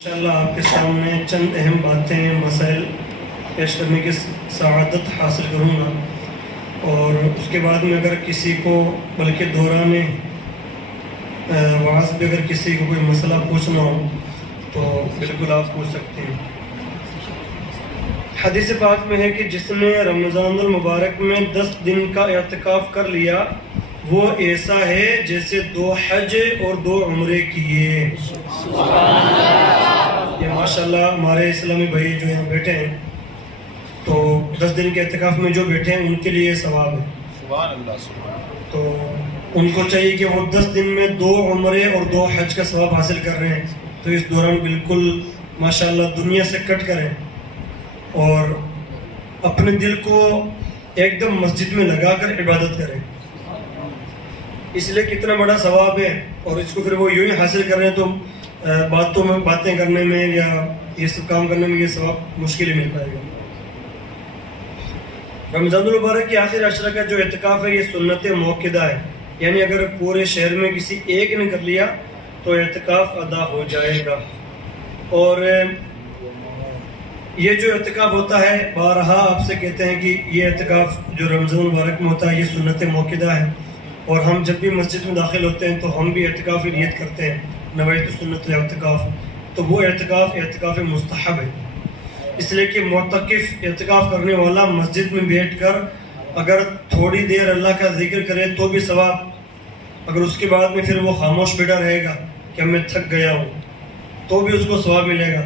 انشاءاللہ آپ کے سامنے چند اہم باتیں مسائل پیش کرنے کی سعادت حاصل کروں گا، اور اس کے بعد میں اگر کسی کو بلکہ دوران وعظ بھی اگر کسی کو کوئی مسئلہ پوچھنا ہو تو بالکل آپ پوچھ سکتے ہیں۔ حدیث پاک میں ہے کہ جس نے رمضان المبارک میں 10 دن کا اعتکاف کر لیا وہ ایسا ہے جیسے 2 حج اور 2 عمرے کیے۔ یہ ماشاءاللہ ہمارے اسلامی بھائی جو یہاں بیٹھے ہیں تو 10 دن کے اعتکاف میں جو بیٹھے ہیں ان کے لیے ثواب ہے۔ سبحان اللہ۔ تو ان کو چاہیے کہ وہ 10 دن میں 2 عمرے اور 2 حج کا ثواب حاصل کر رہے ہیں، تو اس دوران بالکل ماشاءاللہ دنیا سے کٹ کریں اور اپنے دل کو ایک دم مسجد میں لگا کر عبادت کریں۔ اس لیے کتنا بڑا ثواب ہے، اور اس کو پھر وہ یوں ہی حاصل کر رہے ہیں تو باتیں کرنے میں یا یہ سب کام کرنے میں یہ ثواب مشکل ہی مل پائے گا۔ رمضان المبارک کی آخر عشرہ کا جو اعتکاف ہے یہ سنت موقدہ ہے، یعنی اگر پورے شہر میں کسی ایک نے کر لیا تو اعتکاف ادا ہو جائے گا۔ اور یہ جو اعتکاف ہوتا ہے بارہا آپ سے کہتے ہیں کہ یہ اعتکاف جو رمضان المبارک میں ہوتا ہے یہ سنت موقدہ ہے، اور ہم جب بھی مسجد میں داخل ہوتے ہیں تو ہم بھی اعتکاف کی نیت کرتے ہیں، نویت سنت الاعتکاف، تو وہ اعتکاف مستحب ہے، اس لیے کہ معتکف اعتکاف کرنے والا مسجد میں بیٹھ کر اگر تھوڑی دیر اللہ کا ذکر کرے تو بھی ثواب، اگر اس کے بعد میں پھر وہ خاموش بیٹھا رہے گا کہ میں تھک گیا ہوں تو بھی اس کو ثواب ملے گا،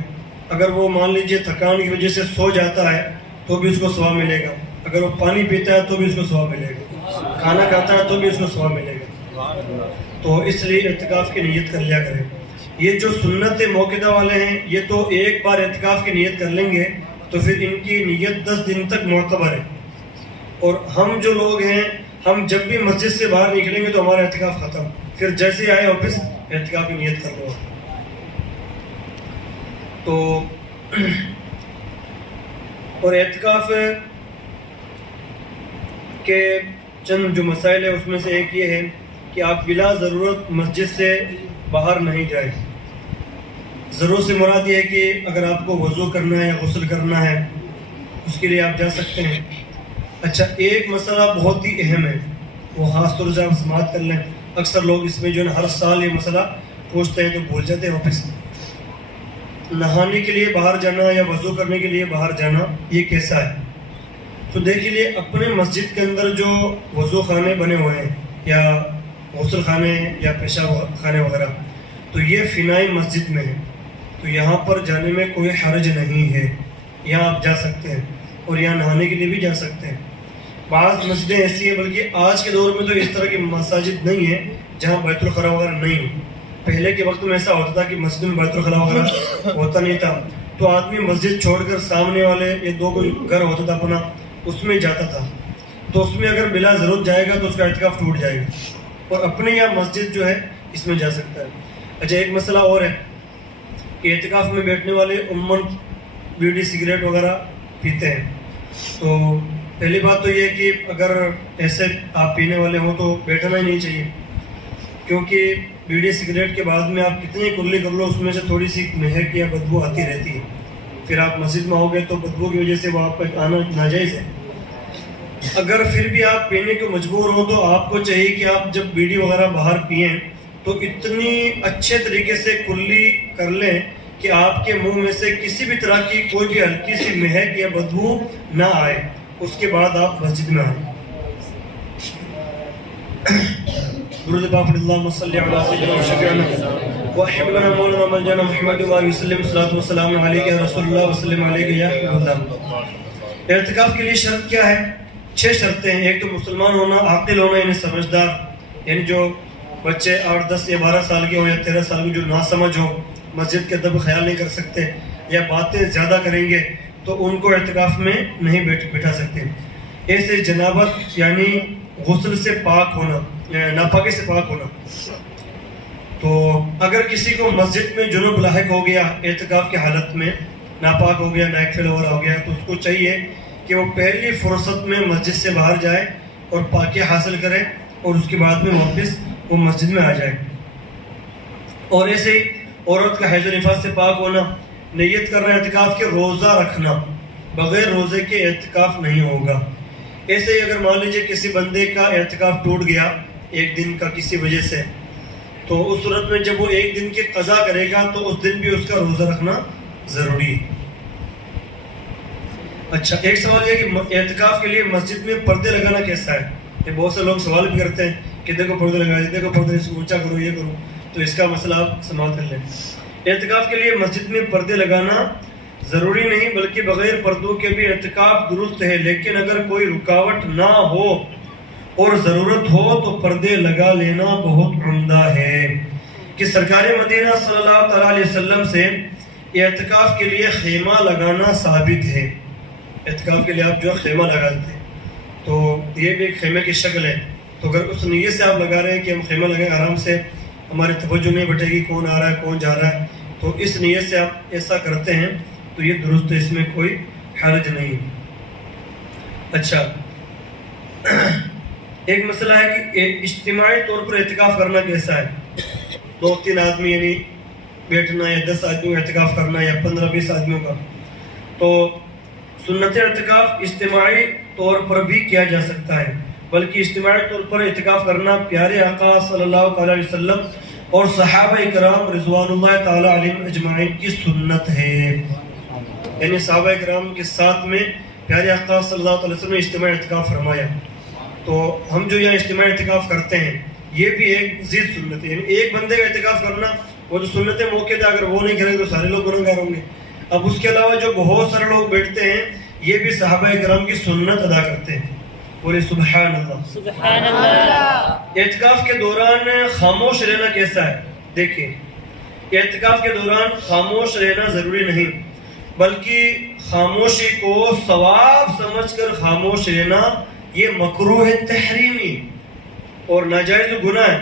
اگر وہ مان لیجئے تھکان کی وجہ سے سو جاتا ہے تو بھی اس کو ثواب ملے گا، اگر وہ پانی پیتا ہے تو بھی اس کو ثواب ملے گا، کھانا کھاتا ہے تو بھی اس کو ثواب ملے گا۔ تو اس لیے اعتکاف کی نیت کر لیا کریں۔ یہ جو سنت موقدہ والے ہیں یہ تو ایک بار اعتکاف کی نیت کر لیں گے تو پھر ان کی نیت 10 دن تک معتبر ہے، اور ہم جو لوگ ہیں ہم جب بھی مسجد سے باہر نکلیں گے تو ہمارا اعتکاف ختم، پھر جیسے آئے واپس اعتکاف کی نیت کر لو۔ تو اور اعتکاف کے چند جو مسائل ہیں اس میں سے ایک یہ ہے کہ آپ بلا ضرورت مسجد سے باہر نہیں جائیں۔ ضرورت سے مراد یہ ہے کہ اگر آپ کو وضو کرنا ہے یا غسل کرنا ہے اس کے لیے آپ جا سکتے ہیں۔ اچھا، ایک مسئلہ بہت ہی اہم ہے، وہ خاص طور سے آپ سماعت کر لیں، اکثر لوگ اس میں جو ہے ہر سال یہ مسئلہ پوچھتے ہیں تو بھول جاتے ہیں واپس۔ نہانے کے لیے باہر جانا یا وضو کرنے کے لیے باہر جانا یہ کیسا ہے؟ تو دیکھ لیے اپنے مسجد کے اندر جو وضو خانے بنے ہوئے ہیں یا غسل خانے یا پیشاب خانے وغیرہ، تو یہ فنائی مسجد میں ہے، تو یہاں پر جانے میں کوئی حرج نہیں ہے، یہاں آپ جا سکتے ہیں اور یہاں نہانے کے لیے بھی جا سکتے ہیں۔ بعض مسجدیں ایسی ہیں، بلکہ آج کے دور میں تو اس طرح کی مساجد نہیں ہیں جہاں بیت الخلاء وغیرہ نہیں ہو۔ پہلے کے وقت میں ایسا ہوتا تھا کہ مسجد میں بیت الخلاء وغیرہ ہوتا نہیں تھا، تو آدمی مسجد چھوڑ کر سامنے والے یہ 2 گھر ہوتا تھا اپنا، اس میں جاتا تھا، تو اس میں اگر بلا ضرورت جائے گا تو اس کا اعتکاف ٹوٹ جائے گا، اور اپنے یہاں مسجد جو ہے اس میں جا سکتا ہے۔ اچھا، ایک مسئلہ اور ہے کہ اعتکاف میں بیٹھنے والے عموماً بیڑی سگریٹ وغیرہ پیتے ہیں، تو پہلی بات تو یہ ہے کہ اگر ایسے آپ پینے والے ہوں تو بیٹھنا ہی نہیں چاہیے، کیونکہ بیڑی سگریٹ کے بعد میں آپ کتنی کلی کر لو اس میں سے تھوڑی سی مہک یا بدبو آتی رہتی ہے، پھر آپ مسجد میں آؤ گے تو بدبو کی وجہ سے وہ آپ کا آنا ناجائز ہے۔ اگر پھر بھی آپ پینے کو مجبور ہوں تو آپ کو چاہیے کہ آپ جب بیڑی وغیرہ باہر پئیں تو اتنی اچھے طریقے سے کلی کر لیں کہ آپ کے منہ میں سے کسی بھی طرح کی کوئی بھی ہلکی سی مہک یا بدبو نہ آئے، اس کے بعد آپ مسجد میں آئیں۔ درود پاک اللہم صلی علی سیدنا و شفیعنا وحب لنا مولانا ملجانا محمد و وسلم صلاۃ و سلام علیک یا رسول اللہ وسلم علیک یا حبیب اللہ۔ اعتکاف کے لیے شرط کیا ہے؟ 6 شرطیں ہیں۔ ایک تو مسلمان ہونا، عاقل ہونا یعنی سمجھدار، یعنی جو بچے 8 10 یا 12 سال کے ہوں یا 13 سال کے جو ناسمجھ ہو، مسجد کے ادب خیال نہیں کر سکتے یا باتیں زیادہ کریں گے تو ان کو اعتکاف میں نہیں بٹھا سکتے۔ ایسے جنابت یعنی غسل سے پاک ہونا، ناپاکی سے پاک ہونا، تو اگر کسی کو مسجد میں جنوب لاحق ہو گیا اعتکاف کی حالت میں، ناپاک ہو گیا، نائٹ فیل وغیرہ ہو گیا، تو اس کو چاہیے کہ وہ پہلی فرصت میں مسجد سے باہر جائے اور پاکی حاصل کرے، اور اس کے بعد میں واپس وہ مسجد میں آ جائے۔ اور ایسے ہی عورت کا حیض و نفاس سے پاک ہونا، نیت کرنا اعتکاف کے روزہ رکھنا، بغیر روزے کے اعتکاف نہیں ہوگا۔ ایسے ہی اگر مان لیجیے کسی بندے کا اعتکاف ٹوٹ گیا ایک دن کا کسی وجہ سے، تو اس صورت میں جب وہ ایک دن کی قضا کرے گا تو اس دن بھی اس کا روزہ رکھنا ضروری ہے۔ اچھا، ایک سوال یہ کہ اعتکاف کے لیے مسجد میں پردے لگانا کیسا ہے؟ یہ بہت سے لوگ سوال بھی کرتے ہیں کہ دیکھو پردے لگا دیتے، دیکھو پردے سے اونچا کرو، یہ کرو، تو اس کا مسئلہ آپ سماعت کر لیں۔ اعتکاف کے لیے مسجد میں پردے لگانا ضروری نہیں، بلکہ بغیر پردوں کے بھی اعتکاف درست ہے، لیکن اگر کوئی رکاوٹ نہ ہو اور ضرورت ہو تو پردے لگا لینا بہت عمدہ ہے۔ کہ سرکار مدینہ صلی اللہ تعالیٰ علیہ وسلم سے اعتکاف کے لیے خیمہ لگانا ثابت ہے۔ اعتکاف کے لیے آپ جو خیمہ لگا دیتے ہیں تو یہ بھی ایک خیمے کی شکل ہے، تو اگر اس نیت سے آپ لگا رہے ہیں کہ ہم خیمہ لگائیں آرام سے، ہماری توجہ نہیں بٹے گی کون آ رہا ہے کون جا رہا ہے، تو اس نیت سے آپ ایسا کرتے ہیں تو یہ درست ہے، اس میں کوئی حرج نہیں۔ اچھا، ایک مسئلہ ہے کہ اجتماعی طور پر اعتکاف کرنا کیسا ہے؟ 2-3 آدمی یعنی بیٹھنا، یا 10 آدمیوں کا اعتکاف کرنا، یا 15-20 آدمیوں کا۔ تو سنت اعتکاف اجتماعی طور پر بھی کیا جا سکتا ہے، بلکہ اجتماعی طور پر اعتکاف کرنا پیارے آقا صلی اللہ علیہ وسلم اور صحابہ کرام رضوان اللہ تعالی علیہم اجمعین کی سنت ہے۔ یعنی صحابہ کرام کے ساتھ میں پیارے آقا صلی اللہ علیہ وسلم نے اجتماعی اعتکاف فرمایا، تو ہم جو یہاں اجتماعی اعتکاف کرتے ہیں یہ بھی ایک مزید سنت ہے۔ یعنی ایک بندے کا اعتکاف کرنا وہ تو سنت موقع تھا، اگر وہ نہیں کریں تو سارے لوگ گنہگار ہوں گے۔ اب اس کے علاوہ جو بہت سارے لوگ بیٹھتے ہیں یہ بھی صحابہ کرام کی سنت ادا کرتے ہیں۔ بولے سبحان اللہ، سبحان اللہ۔ اعتکاف کے دوران خاموش رہنا کیسا ہے؟ دیکھیں، اعتکاف کے دوران خاموش رہنا ضروری نہیں، بلکہ خاموشی کو ثواب سمجھ کر خاموش رہنا یہ مکروہ تحریمی اور ناجائز گناہ ہے۔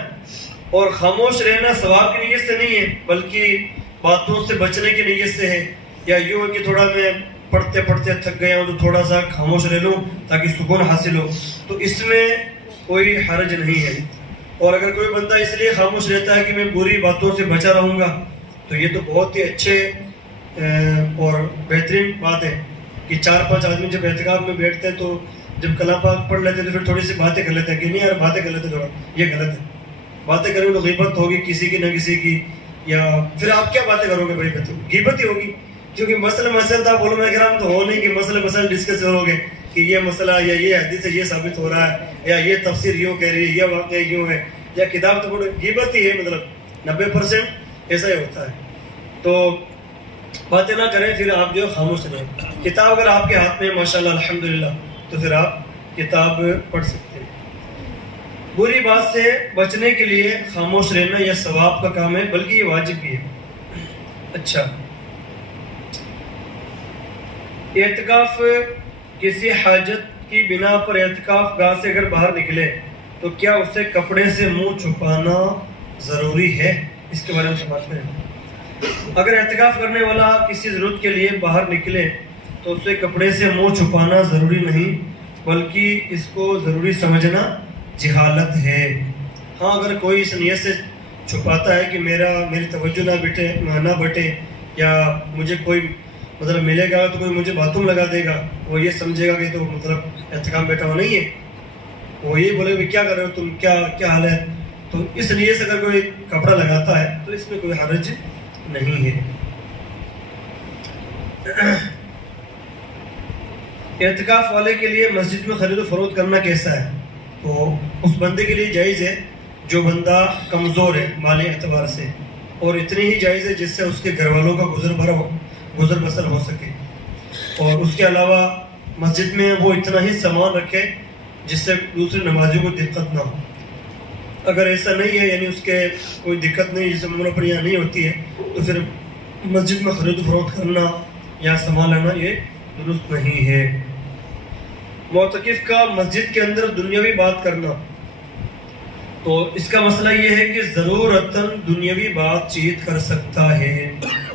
اور خاموش رہنا ثواب کی نیت سے نہیں ہے، بلکہ باتوں سے بچنے کی نیت سے ہے، یا یوں ہے کہ تھوڑا میں پڑھتے پڑھتے تھک گیا ہوں تو تھوڑا سا خاموش رہ لوں تاکہ سکون حاصل ہو، تو اس میں کوئی حرج نہیں ہے۔ اور اگر کوئی بندہ اس لیے خاموش رہتا ہے کہ میں بری باتوں سے بچا رہوں گا، تو یہ تو بہت ہی اچھے اور بہترین بات ہے کہ 4-5 آدمی جب اعتکاف میں بیٹھتے ہیں تو جب کلام پاک پڑھ لیتے ہیں تو پھر تھوڑی سی باتیں کر لیتے ہیں کہ نہیں یار باتیں کر لیتے تھوڑا، یہ غلط ہے۔ باتیں کریں تو غیبت ہوگی کسی کی نہ کسی کی، یا پھر آپ کیا باتیں کرو گے بھائی؟ غیبت ہی ہوگی، کیونکہ مسئلہ تھا علماء کرام تو ہو نہیں کہ مسئلہ ڈسکس کرو گے کہ یہ مسئلہ یا یہ حدیث سے یہ ثابت ہو رہا ہے، یا یہ تفسیر یوں کہہ رہی ہے، یہ واقعہ یوں ہے، یا کتاب تو غیبت ہی ہے، مطلب 90% ایسا ہی ہوتا ہے۔ تو باتیں نہ کریں، پھر آپ جو خاموش رہیں۔ کتاب اگر آپ کے ہاتھ میں ماشاءاللہ الحمدللہ تو پھر آپ کتاب پڑھ سکتے ہیں۔ بری بات سے بچنے کے لیے خاموش رہنا یہ ثواب کا کام ہے، بلکہ یہ واجب بھی ہے۔ اچھا، اعتکاف کسی حاجت کی بنا پر اعتکاف گاہ سے اگر باہر نکلے تو کیا اسے کپڑے سے منہ چھپانا ضروری ہے؟ اس کے بارے میں بات کریں۔ اگر اعتکاف کرنے والا کسی ضرورت کے لیے باہر نکلے تو اسے کپڑے سے منہ چھپانا ضروری نہیں، بلکہ اس کو ضروری سمجھنا جہالت ہے۔ ہاں، اگر کوئی اس نیت سے چھپاتا ہے کہ میری توجہ نہ بٹے، یا مجھے کوئی مطلب ملے گا تو کوئی مجھے باتھ روم لگا دے گا، وہ یہ سمجھے گا کہ تو مطلب اعتکاف بیٹھا ہوا نہیں ہے، وہ یہ بولے کہ کیا کر رہے ہو تم، کیا حال ہے، تو اس لیے سے اگر کوئی کپڑا لگاتا ہے تو اس میں کوئی حرج نہیں ہے۔ اعتکاف والے کے لیے مسجد میں خرید و فروخت کرنا کیسا ہے؟ تو اس بندے کے لیے جائز ہے جو بندہ کمزور ہے مالی اعتبار سے، اور اتنی ہی جائز ہے جس سے اس کے گھر والوں کا گزر بسر ہو سکے، اور اس کے علاوہ مسجد میں وہ اتنا ہی سامان رکھے جس سے دوسرے نمازیوں کو دقت نہ ہو۔ اگر ایسا نہیں ہے، یعنی اس کے کوئی دقت نہیں، جسے عمر پر یہاں نہیں ہوتی ہے، تو پھر مسجد میں خرید و فروخت کرنا یا سامان لانا یہ درست نہیں ہے۔ معتکف کا مسجد کے اندر دنیاوی بات کرنا، تو اس کا مسئلہ یہ ہے کہ ضرورتاً دنیاوی بات چیت کر سکتا ہے۔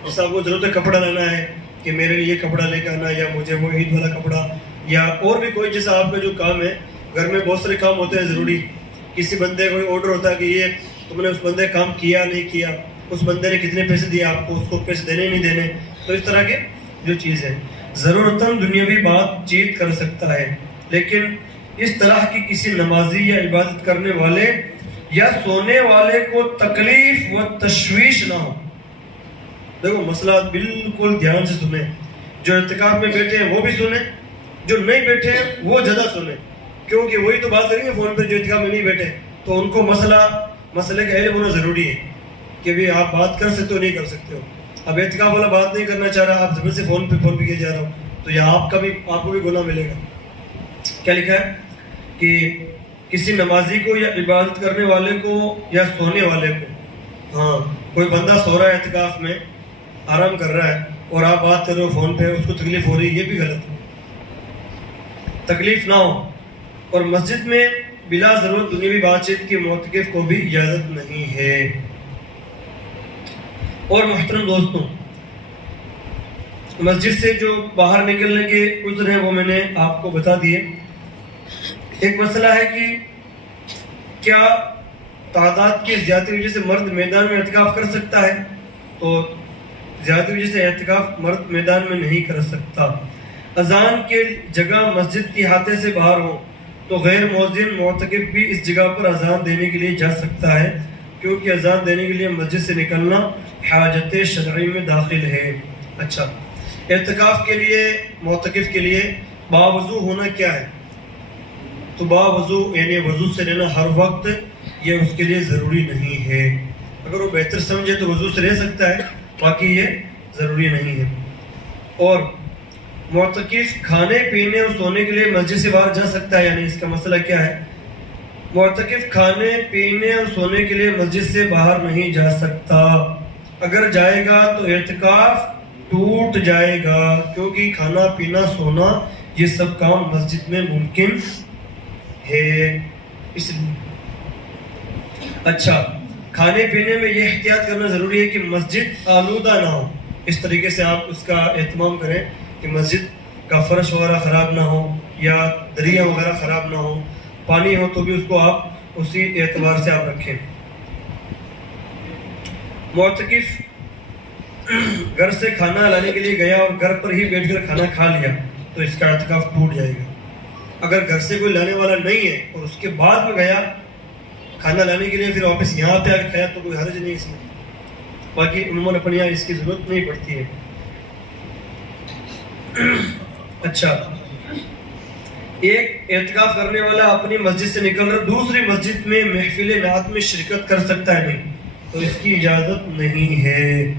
جیسا آپ کو ضرورت ہے کپڑا لینا ہے کہ میرے لیے یہ کپڑا لے کے آنا، یا مجھے وہ عید والا کپڑا، یا اور بھی کوئی جیسا آپ کا جو کام ہے، گھر میں بہت سارے کام ہوتے ہیں ضروری، کسی بندے کو آرڈر ہوتا ہے کہ یہ تم نے اس بندے کام کیا نہیں کیا، اس بندے نے کتنے پیسے دیے آپ کو، اس کو پیسے دینے نہیں دینے، تو اس طرح کے جو چیز ہے. ضرورتاً دنیاوی بات چیت کر سکتا ہے، لیکن اس طرح کی کسی نمازی یا عبادت کرنے والے یا سونے والے کو تکلیف و تشویش نہ ہو. دیکھو مسئلہ بالکل دھیان سے سنیں، جو اعتکاف میں بیٹھے ہیں وہ بھی سنیں، جو نہیں بیٹھے ہیں وہ زیادہ سنیں، کیونکہ وہی تو بات کریں گے فون پہ جو اعتکاف میں نہیں بیٹھے، تو ان کو مسئلے کا علم ہونا ضروری ہے کہ بھی آپ بات کر سکتے ہو نہیں کر سکتے ہو. اب اعتکاف والا بات نہیں کرنا چاہ رہا، آپ زبر سے فون پہ کیے جا رہا ہو، تو یہ آپ کو بھی گناہ ملے گا. کیا لکھا ہے کہ کسی نمازی کو یا عبادت کرنے والے کو یا سونے والے کو، ہاں کوئی بندہ سو رہا ہے اعتکاف میں، آرام کر رہا ہے، اور آپ بات کر رہے ہو فون پہ، اس کو تکلیف ہو رہی ہے، یہ بھی غلط ہے. تکلیف نہ ہو. اور مسجد میں بلا ضرورت دنیاوی بات چیت کی معتکف کو بھی اجازت نہیں ہے. اور محترم دوستوں، مسجد سے جو باہر نکلنے کے عذر ہیں وہ میں نے آپ کو بتا دیے. ایک مسئلہ ہے کہ کیا تعداد کی زیادتی وجہ سے مرد میدان میں اعتکاف کر سکتا ہے؟ تو زیادتی وجہ سے اعتکاف مرد میدان میں نہیں کر سکتا. اذان کے جگہ مسجد کی احاطے سے باہر ہو تو غیر مؤذن معتکف بھی اس جگہ پر اذان دینے کے لیے جا سکتا ہے، کیونکہ اذان دینے کے لیے مسجد سے نکلنا حاجت شرعی میں داخل ہے. اچھا، اعتکاف کے لیے معتکف کے لیے باوضو ہونا کیا ہے؟ تو باوضو یعنی وضو سے لینا ہر وقت، یہ اس کے لیے ضروری نہیں ہے. اگر وہ بہتر سمجھے تو وضو سے رہ سکتا ہے، باقی یہ ضروری نہیں ہے. اور معتکف کھانے پینے اور سونے کے لیے مسجد سے باہر جا سکتا ہے، یعنی اس کا مسئلہ کیا ہے؟ معتکف کھانے پینے اور سونے کے لیے مسجد سے باہر نہیں جا سکتا. اگر جائے گا تو اعتکاف ٹوٹ جائے گا، کیونکہ کھانا پینا سونا یہ سب کام مسجد میں ممکن ہے. اس اچھا، کھانے پینے میں یہ احتیاط کرنا ضروری ہے کہ مسجد آلودہ نہ ہو. اس طریقے سے آپ اس کا اہتمام کریں کہ مسجد کا فرش وغیرہ خراب نہ ہو یا دریا وغیرہ خراب نہ ہو. پانی ہو تو بھی اس کو آپ اسی اعتبار سے آپ رکھیں. معتکف گھر سے کھانا لانے کے لیے گیا اور گھر پر ہی بیٹھ کر کھانا کھا لیا تو اس کا اعتکاف ٹوٹ جائے گا. اگر گھر سے کوئی لانے والا نہیں ہے اور اس کے بعد میں گیا کھانا لانے کے لیے، پھر واپس یہاں پہ آ کے کھایا تو کوئی حرج نہیں اس میں. باقی عموماً اپنے یہاں اس کی ضرورت نہیں پڑتی ہے. اچھا، ایک اعتکاف کرنے والا اپنی مسجد سے نکل کر دوسری مسجد میں محفل نعت میں شرکت کر سکتا ہے نہیں؟ تو اس کی اجازت نہیں ہے.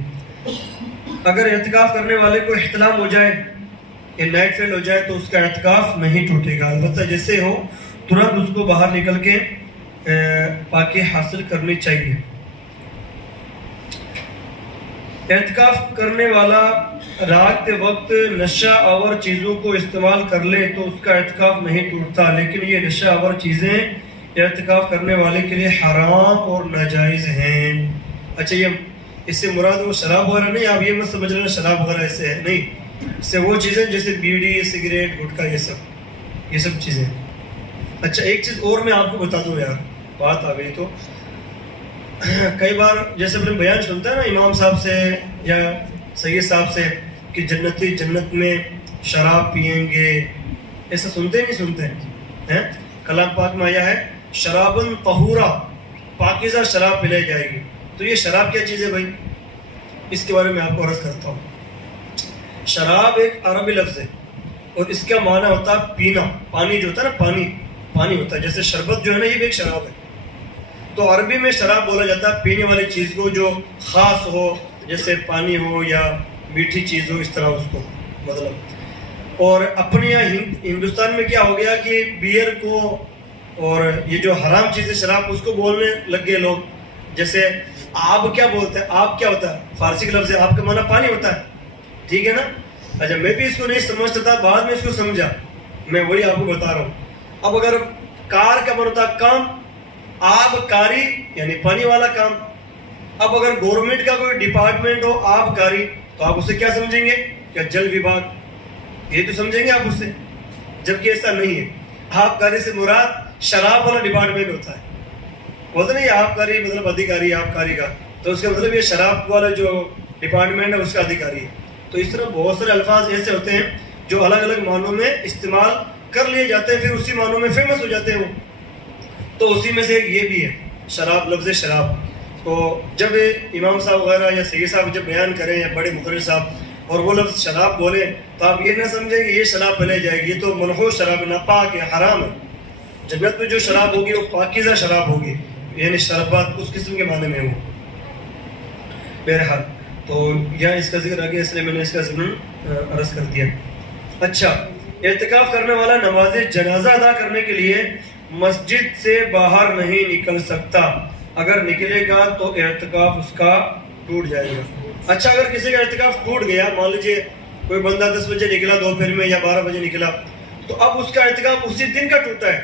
اگر اعتکاف کرنے والے کو احتلام ہو جائے یا نائٹ فیل ہو جائے تو اس کا اعتکاف نہیں ٹوٹے گا، البتہ جیسے ہو ترنت اس کو باہر نکل کے پاکی حاصل کرنی چاہیے. اعتکاف کرنے والا رات کے وقت نشہ آور چیزوں کو استعمال کر لے تو اس کا اعتکاف نہیں ٹوٹتا، لیکن یہ نشہ آور چیزیں اعتکاف کرنے والے کے لیے حرام اور ناجائز ہیں. اچھا، یہ اس سے مراد وہ شراب وغیرہ نہیں، آپ یہ مت سمجھ رہے شراب وغیرہ اس سے ہے نہیں، اس سے وہ چیزیں جیسے بیڑی، سگریٹ، گٹکا، یہ سب چیزیں. اچھا، ایک چیز اور میں آپ کو بتا دوں یار، بات آ گئی تو کئی بار جیسے اپنے بیان سنتا ہے نا امام صاحب سے یا سید صاحب سے کہ جنتی جنت میں شراب پئیں گے، ایسا سنتے نہیں سنتے ہیں؟ کلام پاک میں آیا ہے شرابن طہورا، پاکیزہ شراب پلائی جائے گی. تو یہ شراب کیا چیز ہے بھائی؟ اس کے بارے میں آپ کو عرض کرتا ہوں. شراب ایک عربی لفظ ہے اور اس کا معنی ہوتا ہے پینا. پانی جو ہوتا ہے نا، پانی ہوتا ہے، جیسے شربت جو ہے نا یہ بھی ایک شراب ہے. تو عربی میں شراب بولا جاتا ہے پینے والی چیز کو جو خاص ہو، جیسے پانی ہو یا میٹھی چیز ہو، اس طرح اس کو مطلب. اور اپنے یہاں ہندوستان میں کیا ہو گیا کہ بیئر کو اور یہ جو حرام چیز ہے شراب اس کو بولنے لگ گئے لوگ. جیسے آب کیا بولتے ہیں؟ آب کیا ہوتا ہے؟ فارسی کا لفظ ہے، آب کا معنی پانی ہوتا ہے، ٹھیک ہے نا. اچھا، میں بھی اس کو نہیں سمجھتا تھا، بعد میں اس کو سمجھا، میں وہی آپ کو بتا رہا ہوں. اب اگر کار کا معنی ہوتا ہے کام، آب کاری یعنی پانی والا کام. اب اگر گورنمنٹ کا کوئی ڈپارٹمنٹ ہو آب کاری تو آپ اسے کیا سمجھیں گے؟ کیا جل وبھاگ، یہ تو سمجھیں گے آپ اس سے، جبکہ ایسا نہیں ہے. آب کاری سے مراد شراب والا ڈپارٹمنٹ ہوتا ہے. بولتے نہیں آب کاری مطلب ادھیکاری آب کاری کا، تو اس کا مطلب یہ شراب والا جو ڈپارٹمنٹ ہے اس کا ادھیکاری ہے. تو اس طرح بہت سارے الفاظ ایسے ہوتے ہیں جو الگ الگ معنوں میں استعمال کر لیے جاتے ہیں, پھر اسی معنوں میں فیمس ہو جاتے ہیں وہ. تو اسی میں سے یہ بھی ہے شراب, لفظ شراب. تو جب امام صاحب وغیرہ یا سید صاحب جب بیان کریں یا بڑے مقرر صاحب اور وہ لفظ شراب بولیں تو آپ یہ نہ سمجھیں کہ یہ شراب پلائی جائے گی, یہ تو منحوس شراب ہے, ناپاک ہے, حرام ہے. جنت میں جو شراب ہوگی وہ پاکیزہ شراب ہوگی, یعنی شربات اس قسم کے معنی میں ہو. بہرحال تو یہاں اس کا ذکر آ گیا, اس لیے میں نے اس کا ضمن عرض کر دیا. اچھا, اعتکاف کرنے والا نماز جنازہ ادا کرنے کے لیے مسجد سے باہر نہیں نکل سکتا, اگر نکلے گا تو اعتکاف اس کا ٹوٹ جائے گا. اچھا, اگر کسی کا اعتکاف ٹوٹ گیا, مان لیجیے کوئی بندہ 10 بجے نکلا دوپہر میں یا 12 بجے نکلا, تو اب اس کا اعتکاف اسی دن کا ٹوٹا ہے.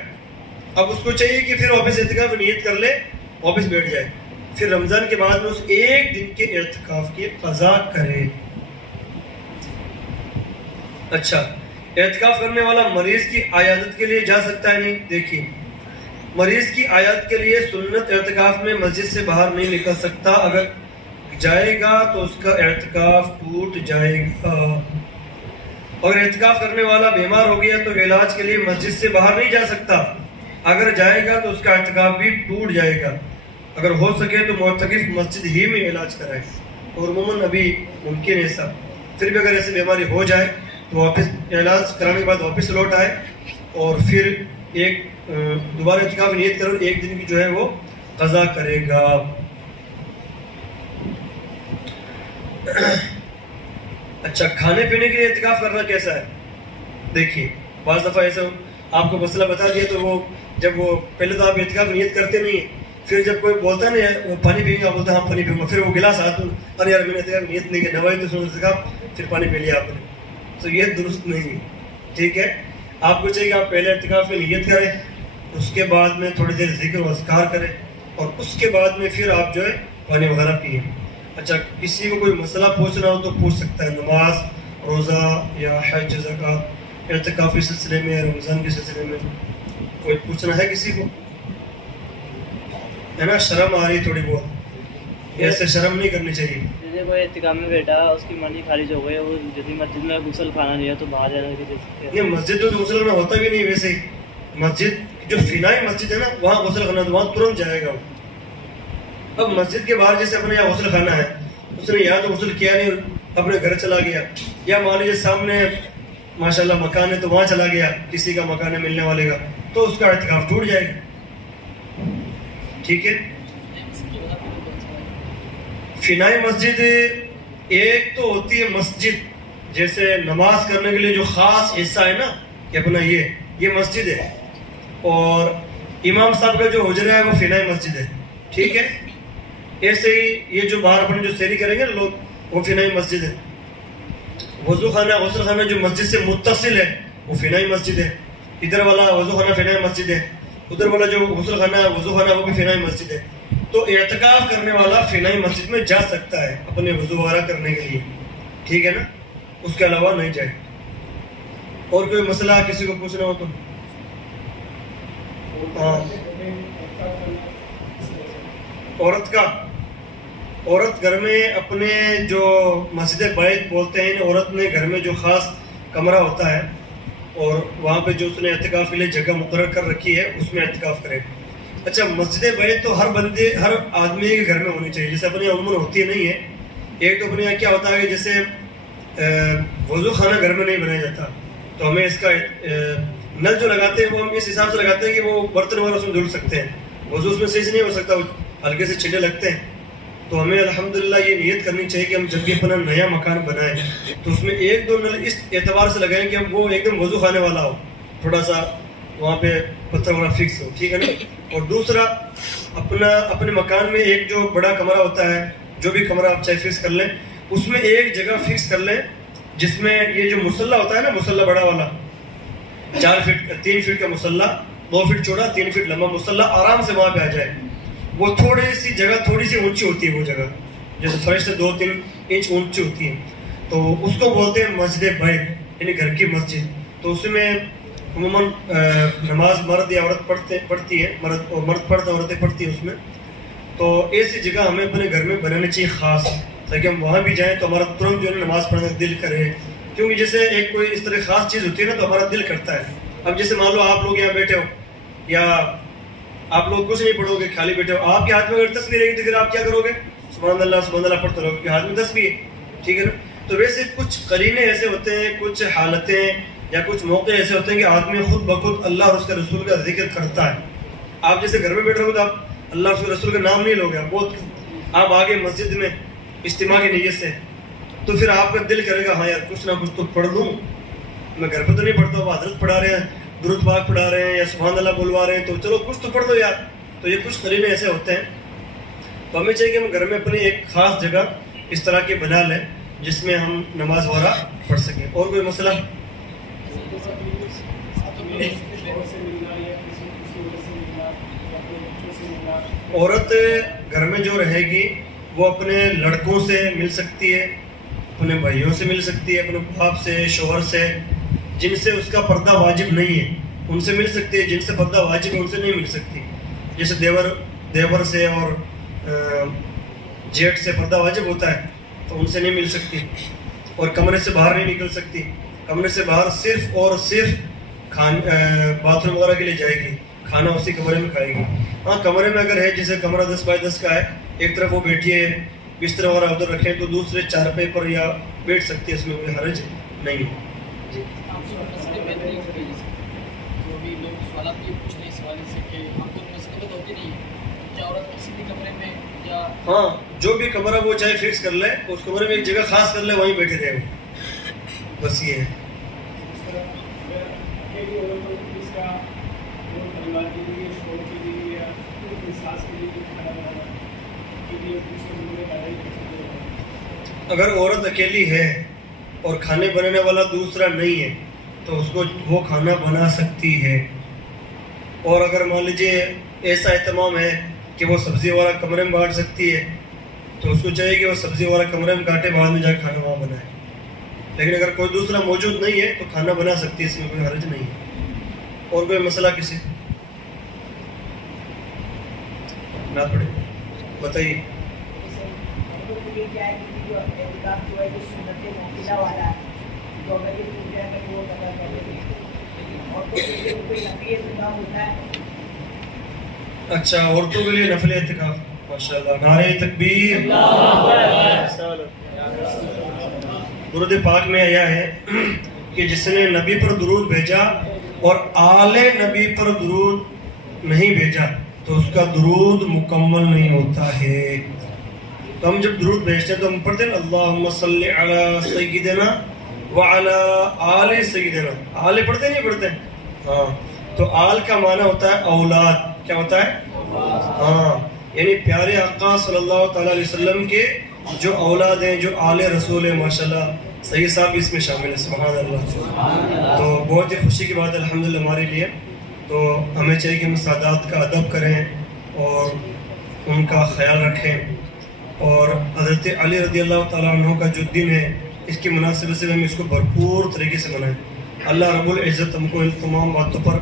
اب اس کو چاہیے کہ پھر واپس اعتکاف نیت کر لے, واپس بیٹھ جائے, پھر رمضان کے بعد میں اس ایک دن کے اعتکاف کی قضا کرے. اچھا, اعتکاف کرنے والا مریض کی عیادت کے لیے جا سکتا ہے نہیں؟ دیکھیے, مریض کی عیادت کے لیے سنت اعتکاف میں مسجد سے باہر نہیں نکل سکتا, اگر جائے گا تو اس کا اعتکاف ٹوٹ جائے گا. اور اعتکاف کرنے والا بیمار ہو گیا تو علاج کے لیے مسجد سے باہر نہیں جا سکتا, اگر جائے گا تو اس کا اعتکاف بھی ٹوٹ جائے گا. اگر ہو سکے تو معتکف مسجد ہی میں علاج کرائے, اور عموماً ابھی ممکن ہے ایسا. پھر بھی اگر ایسی بیماری ہو جائے تو واپس علاج کرانے کے بعد واپس لوٹ آئے اور پھر ایک دوبارہ اعتکاف نیت کرو, ایک دن کی جو ہے وہ قضا کرے گا. اچھا, کھانے پینے کے لیے اعتکاف کرنا کیسا ہے؟ دیکھیے, بعض دفعہ ایسا آپ کو مسئلہ بتا دیا تو وہ جب وہ پہلے تو آپ اعتکاف نیت کرتے نہیں ہیں, پھر جب کوئی بولتا ہے نا وہ پانی پیئیں گا, بولتا ہے ہاں پانی پیوں گا, پھر وہ گلاس ہاتھ میں, ارے یار میں نے اعتکاف نیت نہیں کی, نوائی تو سن اعتکاف, پھر پانی پی لیا آپ نے, تو یہ درست نہیں ہے. ٹھیک ہے, آپ کو چاہیے کہ آپ پہلے اعتکاف میں نیت کریں, اس کے بعد میں تھوڑی دیر ذکر و اذکار کریں, اور اس کے بعد میں پھر آپ جو ہے پانی وغیرہ پئیں. اچھا, کسی کو کوئی مسئلہ پوچھنا ہو تو پوچھ سکتا ہے, نماز, روزہ یا حج, زکوٰۃ, اعتکاف کے سلسلے میں, رمضان کے سلسلے میں کوئی پوچھنا ہے کسی کو؟ ہے نا, شرم آ رہی تھوڑی بہت, ایسے شرم نہیں کرنی چاہیے. جیسے کوئی اعتکاف میں بیٹھا, اس کی منی خارج ہو گئی, وہ جیسے مسجد میں غسل خانہ لیا تو باہر جانا کہ یہ مسجد میں غسل خانہ ہوتا بھی نہیں. ویسے ہی مسجد جو فنائی مسجد ہے نا, وہاں غسل خانہ, وہاں ترنت جائے گا. اب مسجد کے باہر جیسے اپنے یہاں غسل خانہ ہے, اس نے یہاں تو غسل کیا نہیں, اپنے گھر چلا گیا, یا مان لیجیے سامنے ماشاءاللہ مکان ہے تو وہاں چلا گیا, کسی کا مکان ہے ملنے والے کا, تو اس کا اعتکاف ٹوٹ جائے گا. ٹھیک ہے, فنائی مسجد ایک تو ہوتی ہے مسجد جیسے نماز کرنے کے لیے جو خاص حصہ ہے نا کہ اپنا یہ مسجد ہے, اور امام صاحب کا جو حجرہ ہے وہ فنائی مسجد ہے. ٹھیک ہے, ایسے ہی یہ جو باہر اپنے جو سیری کریں گے نا لوگ, وہ فنائی مسجد ہے. وضو خانہ, غسل خانہ جو مسجد سے متصل ہے وہ فنائی مسجد ہے. ادھر والا وضو خانہ فنائی مسجد ہے, ادھر والا جو غسل خانہ ہے, وضو خانہ, وہ بھی فنائی مسجد ہے. تو اعتکاف کرنے والا فنائی مسجد میں جا سکتا ہے اپنے وضو وغیرہ کرنے کے لیے. ٹھیک ہے نا, اس کے علاوہ نہیں جائے. اور کوئی مسئلہ کسی کو پوچھنا ہو تو ہاں, عورت گھر میں اپنے جو مسجد بیت بولتے ہیں, عورت نے گھر میں جو خاص کمرہ ہوتا ہے اور وہاں پہ جو اس نے اعتکاف کے لیے جگہ مقرر کر رکھی ہے, اس میں اعتکاف کرے. اچھا, مسجد بیت تو ہر آدمی کے گھر میں ہونی چاہیے, جیسے اپنے عموماً ہوتی نہیں ہے. ایک تو اپنے یہاں کیا ہوتا ہے کہ جیسے وضو خانہ گھر میں نہیں بنایا جاتا, تو ہمیں اس کا نل جو لگاتے ہیں وہ ہم اس حساب سے لگاتے ہیں کہ وہ برتن وغیرہ اس میں دھل سکتے ہیں, وضو اس میں صحیح سے نہیں ہو سکتا, ہلکے سے چھینٹے لگتے ہیں. تو ہمیں الحمدللہ یہ نیت کرنی چاہیے کہ ہم جب بھی اپنا نیا مکان بنائیں تو اس میں ایک دو نل اس اعتبار سے لگائیں کہ ہم وہ ایک دم وضو خانے والا ہو, تھوڑا سا وہاں پہ پتھر وغیرہ فکس ہو. ٹھیک ہے نا. اور دوسرا, اپنے مکان میں ایک جو بڑا کمرہ ہوتا ہے, جو بھی کمرہ آپ چاہے فکس کر لیں, اس میں ایک جگہ فکس کر لیں جس میں یہ جو مصلی ہوتا ہے نا, مصلی بڑا والا 4 فٹ 3 فٹ کا مصلی, 2 فٹ چوڑا 3 فٹ لمبا مصلی, آرام سے وہاں پہ آ جائے. وہ تھوڑی سی جگہ تھوڑی سی اونچی ہوتی ہے, وہ جگہ جیسے فرش سے 2-3 انچ اونچی ہوتی ہے, تو اس کو بولتے ہیں مسجد بیت, یعنی گھر کی مسجد. تو اس میں عموماً نماز مرد یا عورت پڑھتی ہے, مرد پڑھتا عورتیں پڑھتی ہیں اس میں. تو ایسی جگہ ہمیں اپنے گھر میں بنانی چاہیے خاص، تاکہ ہم وہاں بھی جائیں تو ہمارا ترنت جو ہے نماز پڑھنے کا دل کرے. کیونکہ جیسے ایک کوئی اس طرح خاص چیز ہوتی ہے نا تو ہمارا دل کرتا ہے. اب جیسے مان لو آپ لوگ یہاں بیٹھے ہو یا آپ لوگ کچھ نہیں پڑھو گے، خالی بیٹھے ہو، آپ کے ہاتھ میں اگر تسبیح رہے گی تو پھر آپ کیا کرو گے؟ سبحان اللہ پڑھتے رہو گے، ہاتھ میں تسبیح ہے. ٹھیک ہے نا؟ تو ویسے کچھ قرینے ایسے ہوتے ہیں، کچھ حالتیں یا کچھ موقع ایسے ہوتے ہیں کہ آدمی خود بخود اللہ اور اس کے رسول کا ذکر کرتا ہے. آپ جیسے گھر میں بیٹھ رہے ہو تو آپ اللہ اور اس کے رسول کا نام نہیں لوگے، آپ آگے مسجد میں اجتماع کی نیت سے، تو پھر آپ کا دل کرے گا ہاں یار کچھ نہ کچھ تو پڑھ لوں. میں گھر پہ تو نہیں پڑھتا ہوں، حضرت پڑھا رہے ہیں، درود پاک پڑھا رہے ہیں یا سبحان اللہ بلوا رہے ہیں، تو چلو کچھ تو پڑھ لو یار. تو یہ کچھ قرینے ایسے ہوتے ہیں. تو ہمیں چاہیے کہ ہم گھر میں اپنی ایک خاص جگہ اس طرح کی بنا لیں جس میں ہم نماز وغیرہ پڑھ سکیں. اور کوئی مسئلہ؟ عورت گھر میں جو رہے گی وہ اپنے لڑکوں سے مل سکتی ہے، اپنے بھائیوں سے مل سکتی ہے، اپنے باپ سے، شوہر سے، جن سے اس کا پردہ واجب نہیں ہے ان سے مل سکتی ہے، جن سے پردہ واجب ہے ان سے نہیں مل سکتی. جیسے دیور سے اور جیٹ سے پردہ واجب ہوتا ہے تو ان سے نہیں مل سکتی. اور کمرے سے باہر نہیں نکل سکتی. کمرے سے باہر صرف اور صرف باتھ روم وغیرہ کے لیے جائے گی، کھانا اسی کمرے میں کھائے گی. ہاں کمرے میں اگر ہے جیسے کمرہ 10 بائی 10 کا ہے، ایک طرف وہ بیٹھی ہے، بستر وغیرہ ادھر رکھیں تو دوسرے چارپائی پر یا بیٹھ سکتی ہے، اس میں کوئی حرج نہیں ہے. جی ہاں جو بھی کمرہ وہ چاہے فکس کر لے، اس کمرے میں ایک جگہ خاص کر لے، وہیں بیٹھے رہے وہ. بس یہ ہے. اگر عورت اکیلی ہے اور کھانے بنانے والا دوسرا نہیں ہے تو اس کو وہ کھانا بنا سکتی ہے. اور اگر مان لیجیے ایسا اہتمام ہے کہ وہ سبزی والا کمرے میں بانٹ سکتی ہے تو اس کو چاہیے کہ وہ سبزی والا کمرے میں کاٹے، بعد میں جا کے کھانا وہاں بنائے. لیکن اگر کوئی دوسرا موجود نہیں ہے تو کھانا بنا سکتی ہے، اس میں کوئی حرج نہیں ہے. اور کوئی مسئلہ کسی نہ پڑے بتائیے. اچھا عورتوں کے لیے نفل اعتکاف، ماشاء اللہ، نعرہ تکبیر. درود پاک میں آیا ہے کہ جس نے نبی پر درود بھیجا اور آل نبی پر درود نہیں بھیجا تو اس کا درود مکمل نہیں ہوتا ہے. تو ہم جب درود بھیجتے ہیں تو ہم پڑھتے ہیں اللہم صلی علی سیدنا وعلی آل سیدنا. آل پڑھتے نہیں پڑھتے؟ ہاں. تو آل کا معنی ہوتا ہے اولاد. کیا ہوتا ہے؟ ہاں، یعنی پیارے آقا صلی اللہ تعالیٰ علیہ وسلم کے جو اولاد ہیں، جو آل رسول ہیں، ماشاءاللہ صحیح صاحب اس میں شامل ہے. سبحان اللہ. تو بہت ہی خوشی کی بات ہے الحمدللہ ہمارے لیے. تو ہمیں چاہیے کہ ہم سادات کا ادب کریں اور ان کا خیال رکھیں. اور حضرت علی رضی اللہ تعالیٰ عنہ کا جو دن ہے اس کی مناسبت سے ہم اس کو بھرپور طریقے سے منائیں. اللہ رب العزت ہم کو ان تمام باتوں پر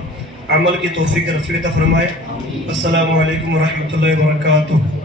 عمل کی توفیق رفیق عطا فرمائے. السلام علیکم ورحمۃ اللہ وبرکاتہ.